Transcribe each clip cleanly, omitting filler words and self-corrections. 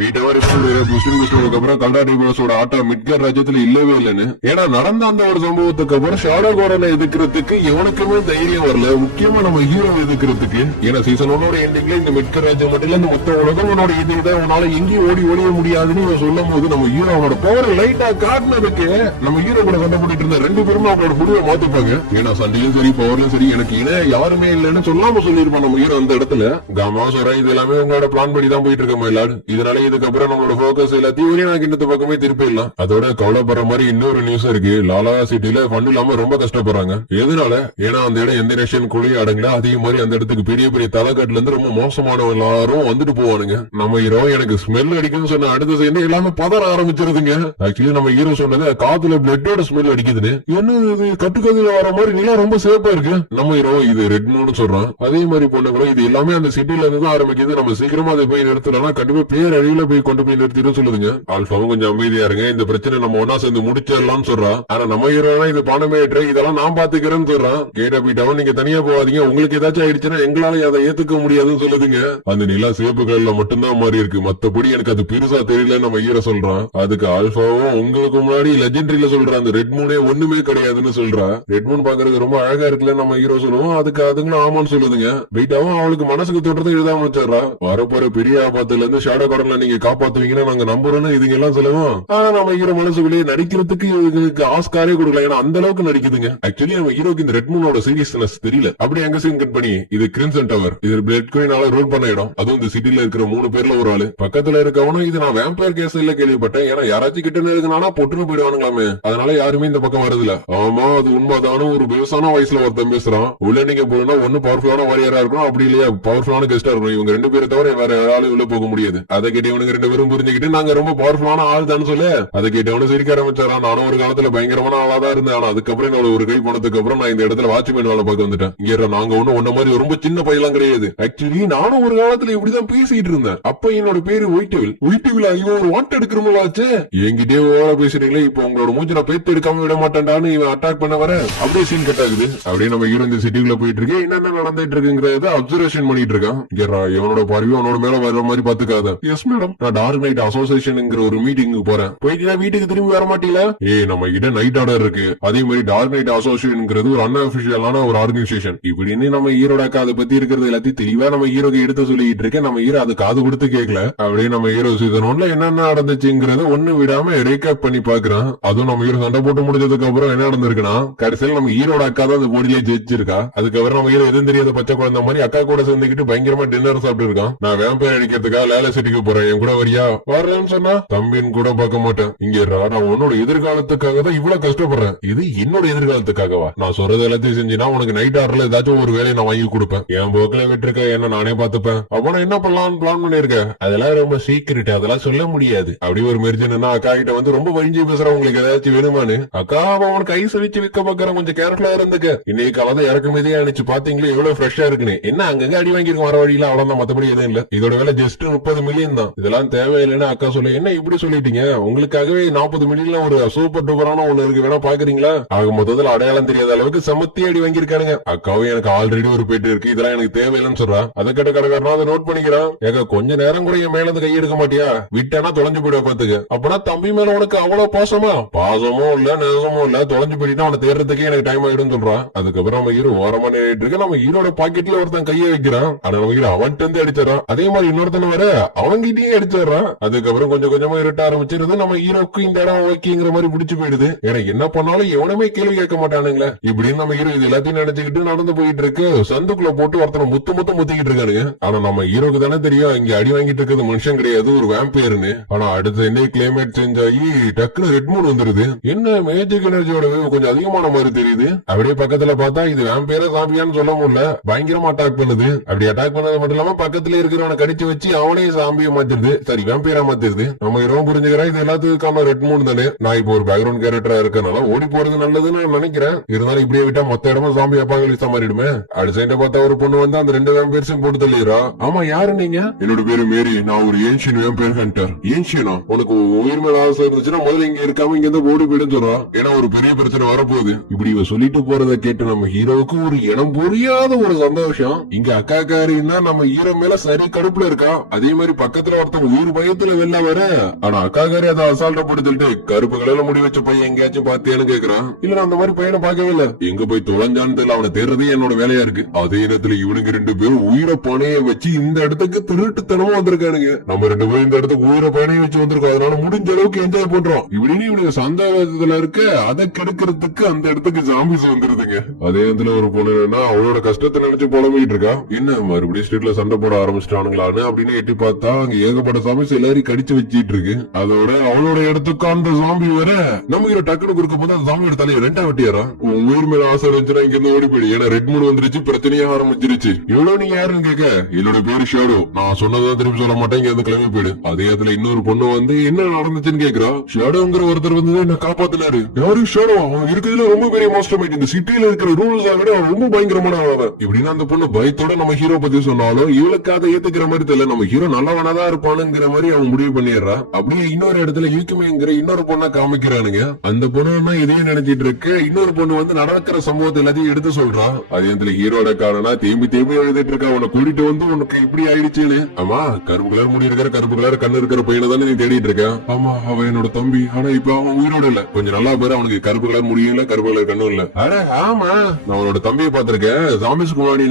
வீட்டை மாதிரி முஸ்லிம் அப்புறம் கல்ரா டிவிஸோட ஆட்டா மிட்கர் ராஜ்யத்துல இல்லவே இல்லைன்னு. ஏன்னா நடந்த அந்த ஒரு சம்பவத்துக்கு அப்புறம் ஷாடோ கோரனை எதிர்க்கிறதுக்கு எவனுக்குமே தைரியம் வரல, முக்கியமா நம்ம ஹீரோ எதிர்க்கிறதுக்கு. ஏன்னா சீசன் 1 எண்டிங்ல இந்த மிட்கர் ராஜ்யம் மட்டும் இல்ல, இந்த மொத்த உலகம் உன்னோட இதுதான், உன்னால எங்கேயும் ஓடி ஒளிய முடியாதுன்னு இவன் சொல்லும் போது நம்ம ஹீரோ அவனோட பவர் லைட்டா காட்டினதுக்கு நம்ம ஹீரோ கூட சண்டை போட்டுட்டு இருந்த 2 பேருமே அவனோட முடிவை மாத்திப்பாங்க. ஏன்னா சண்டையும் சரி பவர்லயும் சரி எனக்கு இணை யாருமே இல்லைன்னு சொல்லாம சொல்லிருப்பான் நம்ம ஹீரோ அந்த இடத்துல. காமா சொல்றேன், இது எல்லாமே உங்களோட பிளான் படி தான் போயிட்டு இருக்க மயிலாடு. இதனால இதுக்கப்புறம் நம்மளோட போக்கஸ் எல்லாத்தையும் நான் கிண்ணத்து பக்கமே திருப்பிடலாம். அதோட கவலைப்படுற மாதிரி இன்னொரு நியூஸ் இருக்கு. லாலா சிட்டில ஃபண்ட் இல்லாம ரொம்ப கஷ்டப்படுறாங்க. எதனால? ஏன்னா அந்த இடம் எந்த நேஷன் குழியும் அடங்கல. அதே மாதிரி அந்த இடத்துக்கு பெரிய பெரிய தலைக்காட்டுல இருந்து ரொம்ப மோசமான எல்லாரும் வந்துட்டு போவானுங்க. நம்ம ஹீரோ எனக்கு ஸ்மெல் அடிக்குன்னு சொன்ன அடுத்த சேர்ந்து எல்லாமே பதற ஆரம்பிச்சிருதுங்க. ஆக்சுவலி நம்ம ஹீரோ சொன்னது காத்துல பிளட்டோட ஸ்மெல் அடிக்குதுன்னு. என்ன இது கட்டுக்கதையில வர மாதிரி நீங்க ரொம்ப சேஃபா இருக்கு. நம்ம ஹீரோ இது ரெட் மூன் சொல்றான். அதே மாதிரி பொண்ணுங்களோ இது எல்லாமே அந்த சிட்டில இருந்து தான் ஆரம்பிக்குது. நம்ம சீக்கிரமா அதை போய் நிறுத்தலாம், கண்டிப்பா பேர் அழிவுல போய் கொண்டு போய் நிறுத்திடும் சொல்லுதுங்க. ஆல்பாவும் கொஞ்சம் அமைதியா இருங்க, இந்த பிரச்சனை நம்ம ஒன்னா சேர்ந்து முடிச்சிடலாம்னு சொல்றான். ஆனா நம்ம ஹீரோ இது பணமே இதெல்லாம் நான் பாத்துக்கிறேன்னு சொல்றான். கேட்ட போயிட்டாவும் நீங்க தனியா போவாதீங்க, உங்களுக்கு ஏதாச்சும் ஆயிடுச்சுன்னா எங்களால அதை ஏத்துக்க முடியாதுன்னு சொல்லுதுங்க. அந்த நிலா சேப்பு கலர்ல மட்டும்தான் மாறி இருக்கு, மத்தபடி எனக்கு அது பெருசா தெரியல நம்ம ஹீரோ சொல்றான். அதுக்கு ஆல்பாவும் உங்களுக்கு முன்னாடி லெஜெண்டரியில சொல்றான் அந்த ரெட் மூனே ஒண்ணுமே கிடையாதுன்னு சொல்றா. ரெட் மூன் பாக்குறதுக்கு ரொம்ப அழகா இருக்குல்ல நம்ம ஹீரோ சொல்லுவோம். அதுக்கு அதுங்களும் ஆமான்னு சொல்லுதுங்க. வெயிட்டாவும் அவளுக்கு மனசுக்கு தொட்டதை எழுதாம வச்சிடறா. வரப்போற பெரிய ஆபத்துல இருந்து ஷாடோ கார்டன்ல நீங்க காப்பாத்துவீங்கன்னா நாங்க நம்புறோம்னு இதுங்க எல்லாம் சொல்லுவோம். ஆனா நம்ம ஹீரோ மனசுக்குள்ளேயே நடிக்கிறதுக்கு இதுக்கு ஆஸ்காரே கொடுக்கல, ஏன்னா அந்த அளவுக்கு நடிக்குதுங்க. ஆக்சுவலி நம்ம ஹீரோக்கு இந்த ரெட் மூனோட சீரியஸ்னஸ் தெரியல. அப்படி எங்க சீன் கட் பண்ணி இது கிரிம்சன் டவர், இது பிளட் குயினால ரூல் பண்ண இடம். அதுவும் இந்த சிட்டில இருக்கிற 3 பேர்ல ஒரு ஆளு. பக்கத்துல இருக்கவனும் இது நான் வேம்பயர் கேஸ் இல்ல கேள்விப்பட்டேன். ஏன்னா யாராச்சும் கிட்ட இருக்குனா பொட்டுன்னு போயிடுவானுங்களாமே, அதனால யாருமே இந்த பக்கம் வருதுல. ஆமா அது உண்மைதான ஒரு பேசான வயசுல ஒருத்தன் பேசுறான். உள்ள நீங்க போனா ஒண்ணு பவர்ஃபுல்லான வாரியரா இருக்கணும், அப்படி இல்லையா பவர்ஃபுல்லான கெஸ்டா இருக்கணும். இவங்க 2 பேரை தவிர வேற யாராலும் உள்ள போக முடியாது. அதை கேட்டு இவனுங்க 2 பேரும் புரிஞ்சுக்கிட்டு நாங்க ரொம்ப பவர்ஃபுல்லான ஆள் தான் சொல்ல அதை கேட்டவனு சிரிக்க ஆரம்பிச்சாரா. நானும் ஒரு காலத்துல பயங்கரமான ஆளா தான் இருந்தேன். ஆனா அதுக்கப்புறம் என்னோட ஒரு கை போனதுக்கு அப்புறம் நான் இந்த இடத்துல வாட்ச்மேன் வேலை பார்க்க வந்துட்டேன். இங்க நாங்க ஒண்ணு மாதிரி ரொம்ப சின்ன பையெல்லாம் கிடையாது. ஆக்சுவலி நானும் ஒரு காலத்துல இப்படிதான் பேசிட்டு இருந்தேன். அப்ப என்னோட பேரு ஒயிட்டவில் ஐயோ ஒரு வாண்டட் கிரிமினல் ஆச்சு. என்கிட்டே ஓவரா பேசுறீங்களே, இப்ப உங்களோட மூஞ்சி நான் பேத்து எடுக்காம விட மாட்டேன்டான்னு இவன் அட்டாக் பண்ண வர அப்படியே சீன் கட் ஆகுது. அப்படியே நம்ம ஹீரோ இந்த சிட்டிக்குள்ள போயிட்டு இருக்கேன், என்னென்ன நடந்துட்டு இருக்குங்கிறத அப்சர்வேஷன் பண்ணிட்டு இருக்கான். இவனோட பார்வையும் அவனோட மேல வர மாதிரி பாத்துக்காத. எஸ் மேடம், நான் டார்க் நைட் அசோசியேஷன்ங்கிற ஒரு மீட்டிங் போறேன். போயிட்டு வீட்டுக்கு திரும்பி வர மாட்டீங்களா? நம்ம கிட்ட நைட் ஆர்டர் இருக்கு. அதே மாதிரி டார்க் நைட் அசோசியேஷன்ங்கிறது ஒரு அன்அபிஷியலான ஒரு ஆர்கனைசேஷன். இப்படின்னு நம்ம ஹீரோட அதை பத்தி இருக்கிறது எல்லாத்தையும் தெளிவா நம்ம ஹீரோக்கு எடுத்து சொல்லிட்டு இருக்கேன். நம்ம ஹீரோ அது காது கொடுத்து கேட்கல. அப்படியே நம்ம ஹீரோ சீசன் 1 என்னென்ன நடந்துச்சுங்கிறத ஒண்ணு விடாம ரீகேப் பண்ணி பாக்குறான். அதுவும் நம்ம ஹீரோ சண்டை போட்டு முடிஞ்சதுக்கு அப்புறம் என்ன நடந்திருக்குன்னா, கடைசியில் நம்ம ஹீரோட அக்கா தான் அந்த போடியிலே ஜெயிச்சிருக்கா. அதுக்கப்புறம் நம்ம ஹீரோ எதுவும் தெரியாத பச்சை குழந்தை மாதிரி அக்கா கூட சேர்ந்துக்கிட்டு பயங்கரமா டின்னர் சாப்பிட்டு இருக்கான். நான் வேம்பயர் அடிக்கிறதுக்காக லேல சிட்டிக்கு போறேன், என் கூட வரியா? வரலன்னு சொன்னா தம்பின்னு கூட பார்க்க மாட்டேன். இங்க நான் உன்னோட எதிர்காலத்துக்காக தான் இவ்வளவு கஷ்டப்படுறேன், இது என்னோட எதிர்காலத்துக்காகவா? நான் சொல்றது எல்லாத்தையும் செஞ்சுனா உனக்கு நைட் ஆர்டர்ல ஏதாச்சும் ஒரு வேலையை நான் வாங்கி கொடுப்பேன். என் போக்கில விட்டுருக்க, என்ன நானே பாத்துப்பேன். அப்ப நான் என்ன பண்ணலாம்னு பிளான் பண்ணிருக்கேன். அதெல்லாம் ரொம்ப சீக்கிரட், அதெல்லாம் சொல்ல முடியாது. அப்படி ஒரு மெர்ஜனா அக்கா கிட்ட வந்து ரொம்ப வழிஞ்சு பேசுற, உங்களுக்கு ஏதாச்சும் வேணுமானு. அக்கா அவனுக்கு ஐஸ் வச்சு விற்க பாக்குறேன், கொஞ்சம் கேர்ஃபுல்லா இருந்துக்க. இன்னைக்கு காலத்தை இறக்குமதியா அனுப்பிச்சு பாத்தீங்களா எவ்வளவு ஃப்ரெஷ்ஷா இருக்குன்னு. என்ன அங்கங்க அடி வாங்கிருக்க வர வழியில, அவ்வளவுதான், மத்தபடி எதுவும் இல்ல. இதோட வேலை ஜஸ்ட் 30 மில்லியன் தான். இதெல்லாம் தேவையில்லைன்னு அக்கா சொல்ல, என்ன இப்படி சொல்லிட்டீங்க? உங்களுக்காகவே 40 மில்லியன்ல ஒரு சூப்பர் டூப்பரான ஒண்ணு இருக்கு, வேணா பாக்குறீங்களா? ஆக மொத்தத்துல அடையாளம் தெரியாத அளவுக்கு சமத்தி அடி வாங்கிருக்கானுங்க. அக்காவும் எனக்கு ஆல்ரெடி ஒரு பேட்டு இருக்கு, இதெல்லாம் எனக்கு தேவையில்லைன்னு சொல்றா. அதை கேட்ட கடைக்காரனா அதை நோட் பண்ணிக்கிறான். ஏங்க கொஞ்ச நேரம் கூட என் மேல இருந்து கை எடுக்க மாட்டியா? விட்டேன்னா தொலைஞ்சு போயிடுவா பாத்துக்க. அப்பனா தம்பி மேல உனக்கு அவ்வளவு பாசமா? பாசமும் இல்ல நேசமும் இல்ல, தொலைஞ்சு போயிட்டா அவனை தேடுறதுக்கே எனக்கு டைம் ஆயிடும் சொல்றான். அதுக்கப்புறம் நம்ம ஹீரோ ஓரமா நின்னுட்டு இருக்கு. நம்ம ஹீரோட பாக்கெட்ல ஒருத்தன் கையை வைக்கிறான். ஆனா நம்ம ஹீரோ அவன்கிட்ட இருந்து அடிச்சிடறான். அதே மாதிரி இன்னொருத்தன வர அவங்கிட்டயும் அடிச்சிடறான். அதுக்கப்புறம் கொஞ்சம் கொஞ்சமா இருட்ட ஆரம்பிச்சிருது. நம்ம ஹீரோக்கு இந்த இடம் ஓகேங்கிற மாதிரி பிடிச்சு போயிடுது. ஏன்னா என்ன பண்ணாலும் எவனுமே கேள்வி கேட்க மாட்டானுங்களே. இப்படின்னு நம்ம ஹீரோ இது எல்லாத்தையும் நினைச்சுக்கிட்டு நடந்து போயிட்டு இருக்கு. சந்துக்குள்ள போட்டு ஒருத்தனை முத்திக்கிட்டு இருக்கானுங்க. ஆனா நம்ம ஹீரோக்கு தானே தெரியும் இங்க அடி வாங்கிட்டு இருக்கிறது மனுஷன் கிடையாது, ஒரு வேம்பயர்னு. ஆனா அடுத்த என்ன கிளைமேட் சேஞ்ச் ஆகி டக்குனு ரெட் மூன் வந்துருது. என்ன மேஜிக் எனர்ஜியோட கொஞ்சம் அதிகமான மாதிரி தெரியுது. அப்படியே பக்கத்துல பார்த்தா இது வேம்பயரா சாம்பியான்னு சொல்ல முடியல, பயங்கரமா அட்டாக் பண்ணுது. அப்படி அட்டாக் பண்ணது மட்டும் இல்லாம பக்கத்துல இருக்கிறவனை கடிச்சு வச்சு அவனே சாம்பியை மாத்திருது, சரி வேம்பயரா மாத்திருது. நம்ம ஹீரோ புரிஞ்சுக்கிறேன் இது எல்லாத்துக்கான ரெட் மூன் தானே. நான் இப்போ ஒரு பேக்ரவுண்ட் கேரக்டரா இருக்கனால ஓடி போறது நல்லதுன்னு நினைக்கிறேன். இருந்தாலும் இப்படியே விட்டா மொத்த இடமும் சாம்பி அப்பாங்க மாறிடுமே. அடுத்த சைட பார்த்தா ஒரு பொண்ணு வந்து அந்த 2 வேம்பயர்ஸையும் போட்டு தள்ளிடுறா. ஆமா யாரு நீங்க? என்னோட பேரு மேரி, நான் ஒரு ஏன்ஷியன் வேம்பயர் ஹண்டர். ஏன்ஷியனா? உனக்கு உயிர் மேல ஆசை இருந்துச்சுன்னா முதல்ல இங்க இருக்காம இங்க இருந்து ஓடி போயிடுன்னு சொல்றான். ஏன்னா ஒரு பெரிய பிரச்சனை வரப்போகுது. இப்படி இவ சொல்லிட்டு போறதை கேட்டு நம்ம ஹீரோவுக்கு ஒரு இனம் புரியாத ஒரு சந்தோஷம். இங்க அக்காக்காரின்னா நம்ம ஹீரோ மேல சரி கடுப்புல இருக்கா. அதே மாதிரி பக்கத்துல ஒருத்தன் உயிர் பயத்துல வெளில வர, ஆனா அக்காக்காரி அதை அசால்ட்டா படுத்துட்டு கருப்பு கலர்ல முடி வச்ச பையன் எங்கேயாச்சும் பாத்தியான்னு கேக்குறான். இல்ல நான் அந்த மாதிரி பையனை பார்க்கவே இல்ல, எங்க போய் தொலைஞ்சான்னு தெரியல, அவனை தேடுறதே என்னோட வேலையா இருக்கு. அதே நேரத்துல இவனுக்கு 2 பேரும் உயிரை பணைய வச்சு இந்த இடத்துக்கு திருட்டுத்தனமா வந்திருக்கானுங்க. நம்ம 2 பேரும் இந்த இடத்துக்கு உயிரை பணைய வச்சு வந்திருக்கோம், அதனால முடிஞ்ச அளவுக்கு என்ஜாய் பண்றோம். இப்படின்னு இவனுக்கு சந்தேகத்துல இருக்க அதை கெடுக்கிறதுக்கு அந்த இடத்துக்கு ஜாம்பிஸ் வந்துருதுங்க. அதே இடத்துல ஒரு பொண்ணு என்னன்னா அவளோட கஷ்டத்தை நினைச்சு புலம்பிட்டு இருக்கா. என்ன மறுபடியும் ஸ்ட்ரீட்ல சண்டை போட ஆரம்பிச்சிட்டானுங்களான்னு அப்படின்னு எட்டி பார்த்தா அங்க ஏகப்பட்ட ஜாம்பிஸ் எல்லாரையும் கடிச்சு வச்சிட்டு இருக்கு. அதோட அவளோட இடத்துக்கு அந்த ஜாம்பி வர நம்ம கிட்ட டக்குனு கொடுக்க போது அந்த ஜாம்பியோட தலையை 2 வெட்டியாரா. உயிர் மேல ஆசை இருந்துச்சுன்னா இங்க இருந்து ஓடி போயிடு, ஏன்னா ரெட் மூணு வந்துருச்சு, பிரச்சனையா ஆரம்பிச்சிருச்சு. இவ்வளவு நீங்க யாருன்னு கேட்க, என்னோட பேரு ஷேடோ, நான் சொன்னதான் திருப்பி சொல்ல மாட்டேன், இங்க இருந்து கிளம்பி போயிடு. அதே இடத்துல இன்னொரு பொண்ணு வந்து என்ன நடந்துச்சுன்னு கேக்குறா. ஷேடோங்கிற ஒருத்தர் வந்து என்ன காப்பாத்தினாரு. யாரு ஷேடோ? அவன் இருக்கிறதுல ரொம்ப பெரிய மாஸ்டர் மைண்ட், இந்த சிட்டியில இருக்கிற ரூல்ஸ் விட ரொம்ப பயங்கரமான ஆளவன். இப்படின்னு அந்த பொண்ணு பயத்தோட நம்ம ஹீரோ பத்தி சொன்னாலும் இவளுக்கு அதை ஏத்துக்கிற மாதிரி தெரியல. நம்ம ஹீரோ நல்லவனாதான் இருப்பானுங்கிற மாதிரி அவன் முடிவு பண்ணிடுறா. அப்படியே இன்னொரு இடத்துல யூக்குமேங்கிற இன்னொரு பொண்ணை காமிக்கிறானுங்க. அந்த பொண்ணு இதையும் நினைச்சிட்டு இருக்கு. இன்னொரு பொண்ணு வந்து நடக்கிற சம்பவத்தை எல்லாத்தையும் எடுத்து சொல்றா. அதே இடத்துல ஹீரோட காரணா தேம்பி எழுதிட்டு இருக்கா. அவனை கூட்டிட்டு வந்து உனக்கு இப்படி ஆயிடுச்சுன்னு. ஆமா, கருப்பு கலர் முடி இருக்கிற கருப்பு கலர் கண்ணு இருக்கிற பையனை தானே நீ தேடிட்டு இருக்க. ஆமா, அவன் என்னோட தம்பி, ஆனா இப்ப அவன் உயிரோட இல்ல. கொஞ்சம் நல்லா பேரு, அவனுக்கு கருப்பு கலர் முடியும் இல்ல, கருப்பு கலர் கண்ணும் இல்ல. அட ஆமா, நான் அவனோட தம்பியை பாத்திருக்கேன், ஜாம்பிஸ்க்கு முன்னாடி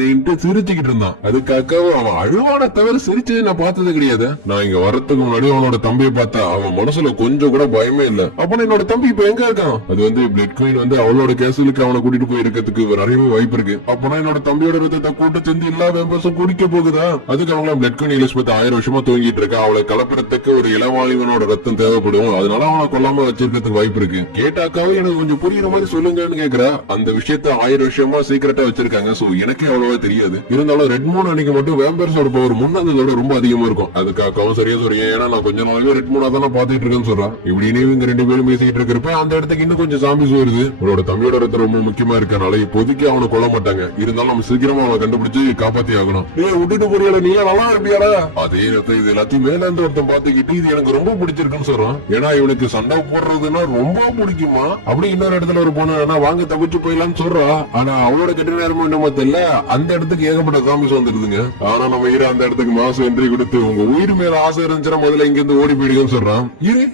சிரிச்சுக்கிட்டு இருந்தான். அதுக்காக அவன் அழுவான தவிர சிரிச்சது நான் பார்த்தது கிடையாது. நான் இங்க வரத்துக்கு முன்னாடி அவனோட தம்பியை பார்த்தா அவன் மனசுல கொஞ்சம் கூட பயமே இல்ல. அப்ப என்னோட தம்பி இப்ப எங்க இருக்கான்? அது வந்து பிளட் குயின் வந்து அவளோட கேசலுக்கு அவனை கூட்டிட்டு போயிருக்கிறதுக்கு நிறையவே வாய்ப்பு இருக்கு. அப்பனா என்னோட தம்பியோட ரத்தத்தை கூட்ட சேர்ந்து எல்லா வெம்பர்ஸும் குடிக்க போகுதா? அதுக்கு அவங்க பிளட் குயின் எலிசபெத் 1000 வருஷமா தூங்கிட்டு இருக்கா. அவளை கலப்புறதுக்கு ஒரு இளவாளிவனோட ரத்தம் தேவைப்படும், அதனால அவனை கொல்லாம வச்சிருக்கிறதுக்கு வாய்ப்பு இருக்கு. கேட்டாக்காவே எனக்கு கொஞ்சம் புரியுற மாதிரி சொல்லுங்கன்னு கேக்குறா. அந்த விஷயத்த 1000 வருஷமா சீக்கிரட்டா வச்சிருக்காங்க, சோ எனக்கே அவ்வளவா தெரியாது. இருந்தாலும் ரெட் மூன் அன்னைக்கு மட்டும் வேம்பர்ஸோட பவர் முன்னதோட ரொம்ப அதிகமா இருக்கும். அதுக்காகவும் சரியா சொல்றீங்க, ஏன்னா நான் கொஞ்ச நாளாவே ரெட் மூனா தானே பாத்துட்டு இருக்கேன்னு சொல்றான். இப்படின்னு இவங்க 2 பேரும் பேசிட்டு இருக்கிறப்ப அந்த இடத்துக்கு இன்னும் கொஞ்சம் சாம்பிஸ் வருது. உன்னோட தம்பியோட ரத்தம் ரொம்ப முக்கியமா இருக்கனால இப்போதைக்கு அவனை கொல்ல மாட்டாங்க. இருந்தாலும் நம்ம சீக்கிரமா அவனை கண்டுபிடிச்சு காப்பாத்தி ஆகணும். விட்டுட்டு போறியால, நீ நல்லா இருப்பியாடா? அதே நேரத்தில் இது எல்லாத்தையும் மேல இருந்து ஒருத்தன் பாத்துக்கிட்டு இது எனக்கு ரொம்ப பிடிச்சிருக்குன்னு சொல்றான். ஏன்னா இவனுக்கு சண்டை போடுறதுன்னா ரொம்ப பிடிக்குமா. அப்படி இன்னொரு இடத்துல ஒரு பொண்ணு வாங்க தப்பிச்சு போயிடலான்னு சொல்றா. ஆனா அவளோட கெட்ட நேரமும் என்னமோ தெரியல, அந்த இடத்துக்கு ஏகப்பட்ட சாம்பிஸ் வந்துருதுங்க. ஆனா நம்ம ஹீரோ அந்த இடத்துக்கு மாசம் என்ட்ரி கொடுத்து உங்க உயிர் மேல ஆசை இருந்துச்சுன்னா முதல்ல இங்க இருந்து ஓடி போயிடுங்கன்னு சொல்றான்.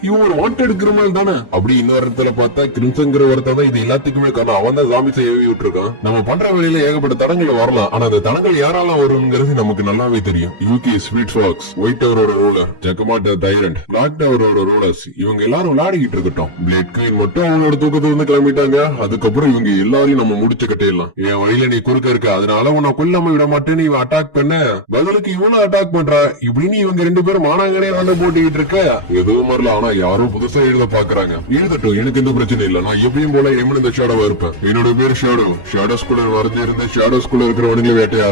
இவன் ஒரு வாண்டட் கிரிமினல் தானே. அப்படி இன்னொரு இடத்துல பார்த்தா கிரிம்சன்ங்கிற ஒருத்தன் தான் இது எல்லாத்துக்குமே காரணம். அவன் தான் ஜாம்பிஸை ஏவி விட்டுருக்கான். நம்ம பண்ற வேலையில ஏகப்பட்ட தடங்கள் வரலாம், ஆனா அந்த தடங்கள் யாரால வருங்கிறது நமக்கு நல்லாவே தெரியும். யூகி ஸ்வீட் ஃபாக்ஸ், ஒயிட் டவரோட ரூலர், ஜக்கமாட் தைரண்ட், பிளாக் டவரோட ரூலர்ஸ், இவங்க எல்லாரும் விளையாடிக்கிட்டு இருக்கட்டும். பிளேட் குயின் மட்டும் அவங்களோட தூக்கத்துல இருந்து கிளம்பிட்டாங்க. அதுக்கப்புறம் இவங்க எல்லாரையும் நம்ம முடிச்சு கட்டிடலாம். என் வழியில நீ குறுக்க இருக்க, அதனால உன்னை கொல்லாம விட மாட்டேன்னு இவன் அட்டாக் பண்ண, பதிலுக்கு இவனும் அட்டாக் பண்றா. இப்படின்னு இவங்க 2 பேரும் மானாங்கனே சண்டை போட்டுக்கிட்டு இருக்க எதுவும் வரல. ஆனா யாரும் புதுசா எழுத பாக்குறாங்க. எழுதட்டும், எனக்கு எந்த பிரச்சனை இல்ல. நான் எப்பயும் போல எம்னு இந்த ஷேடோவா இருப்பேன். என்னோட பேர் ஷேடோ. ஷேடோ ஸ்கூலர் வரைஞ்சிருந்த ஷேடோ ஸ்கூல்ல இருக்கிறவனுங்களே வேட்டையா